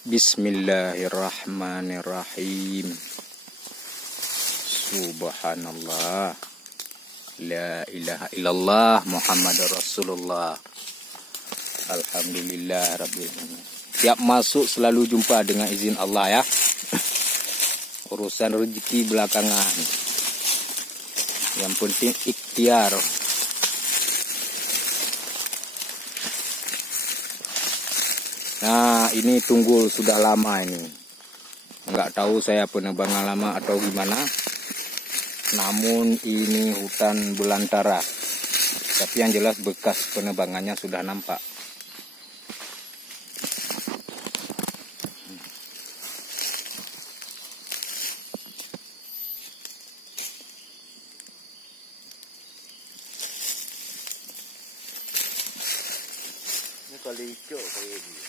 Bismillahirrahmanirrahim. Subhanallah, la ilaha illallah, Muhammadur Rasulullah. Alhamdulillah rabbil alamin. Tiap masuk selalu jumpa dengan izin Allah ya. Urusan rezeki belakangan. Yang penting ikhtiar. Nah, ini tunggul sudah lama ini. Enggak tahu saya penebangan lama atau gimana. Namun ini hutan belantara. Tapi yang jelas bekas penebangannya sudah nampak. Ini kali hijau kayak gini.